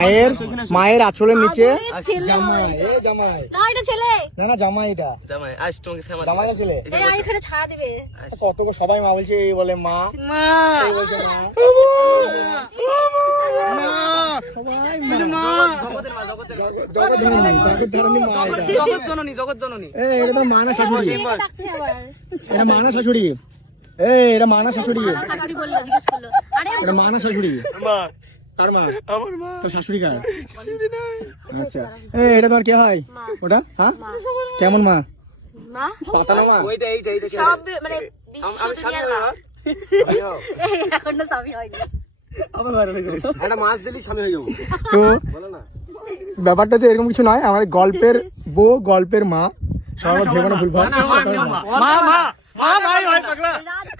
মায়ের মায়ের আঁচলের নিচে আরে ছেলে। জামাই নয়। এ জামাই। না এটা ছেলে। না না জামাই এটা। জামাই আজ তোমাকে শ্যামা জামাই না ছেলে? এই আর এখানে ছাড়া দেবে। কত সবাই মা বলছে এই বলে মা। মা। এই বলছে মা। জগতের মা জগতের মা। জগৎ ধরনী মা। এটা। জগৎ জননী। জগৎ জননী। এ এটা তো শাশুড়ি। এটা মা শাশুড়ি। এ এটা মা শাশুড়ি। এটা কার মা আমার মা তোর শাশুড়ি কার আচ্ছা এ এটা তোমার কে হয় ওটা হ্যাঁ কেমন মা মা পাতা না মা ওইটা এইটা এইটা সব মানে বিশ্ব দুনিয়ার মা এখন না স্বামী হয়নি আমার ভালো লাগে একটা মাছ দিলি স্বামী হয়ে যাব তো বলো না ব্যাপারটা তো এরকম কিছু নয় আমাদের গল্পের বউ গল্পের মা সবার ভেবে না ভুল মা মা মা মাই হয় পাগলা রাজকাল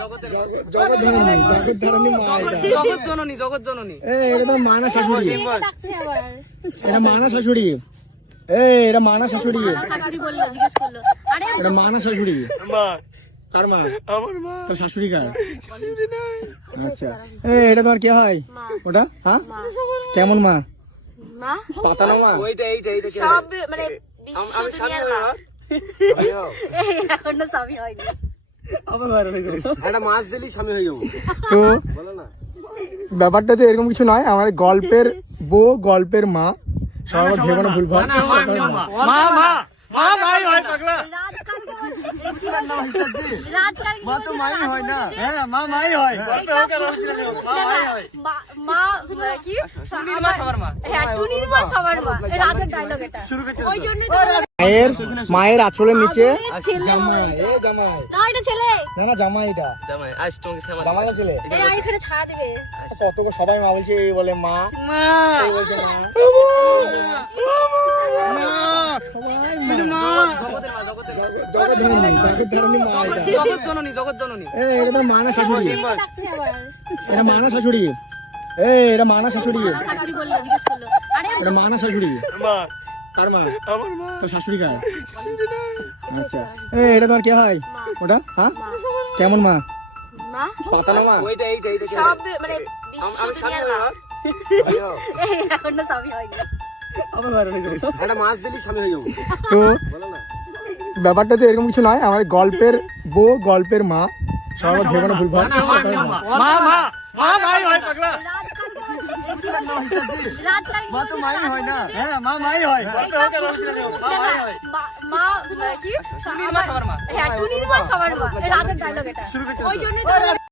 জগৎ জননী জগৎ জননী। এটা শাশুড়ি। এটা শাশুড়ি। এ এটা শাশুড়ি। শাশুড়ি বলল জিজ্ঞেস করল। আরে এটা মা শাশুড়ি। কার মা? আমার মা। তোর শাশুড়ি কার? আচ্ছা। এটা তোমার কে হয়? ওটা? হ্যাঁ? কেমন মা? মা? পাতা না মা? ওইটা এইটা এইটা সব মানে বিশ্ব দুনিয়ার মা। এই এখন না স্বামী হয়নি আমার ভালো লাগে একটা মাছ দিলি স্বামী হয়ে যাব তো বলো না ব্যাপারটা তো এরকম কিছু নয় আমাদের গল্পের বউ গল্পের মা সবার ভেবে ভুল মা মা মা মাই হয় পাগলা রাজকাল রাজকাল মা তো মাই হয়। না হ্যাঁ মা মাই হয়। মা কি? মা সবার মা। হ্যাঁ টুনির মা সবার মা। এই ডায়লগ এটা। ওই জন্যই মায়ের মায়ের আঁচলের নিচে আরে জামাই। এ জামাই। না এটা ছেলে। না না জামাই এটা। জামাই আজ তোমাকে শ্যামা জামাই না ছেলে। এই আর এখানে ছাড়া দেবে। কত সবাই মা বলছে এই বলে মা। মা! এই বলছে মা। মা। মা! শাশুড়ি? কে এটা শাশুড়ি? এ এটা শাশুড়ি? শাশুড়ি বলল জিজ্ঞেস করল। আরে এটা মা শাশুড়ি? কার মা? তোর শাশুড়ি কার? আচ্ছা। এ এটা তোমার কে হয় ওটা? হ্যাঁ? কেমন মা? মা? মা? ওইটা এইটা এইটা সব মানে বিশ্ব দুনিয়ার মা। এই এখন না স্বামী হয়নি। আমার ভালো লাগে একটা মাছ দিলি স্বামী হয়ে যাব। তো? বলো না। ব্যাপারটা তো এরকম কিছু নয় আমার গল্পের বউ গল্পের মা সবার ভেবে না ভুল মা মা মা মাই হয় পাগলা রাজকাল মা তো মাই হয় না হ্যাঁ মা মাই হয় মা মাই হয় মা কি সবার মা হ্যাঁ টুনির মা সবার মা এই ডায়লগ এটা ওই জন্যই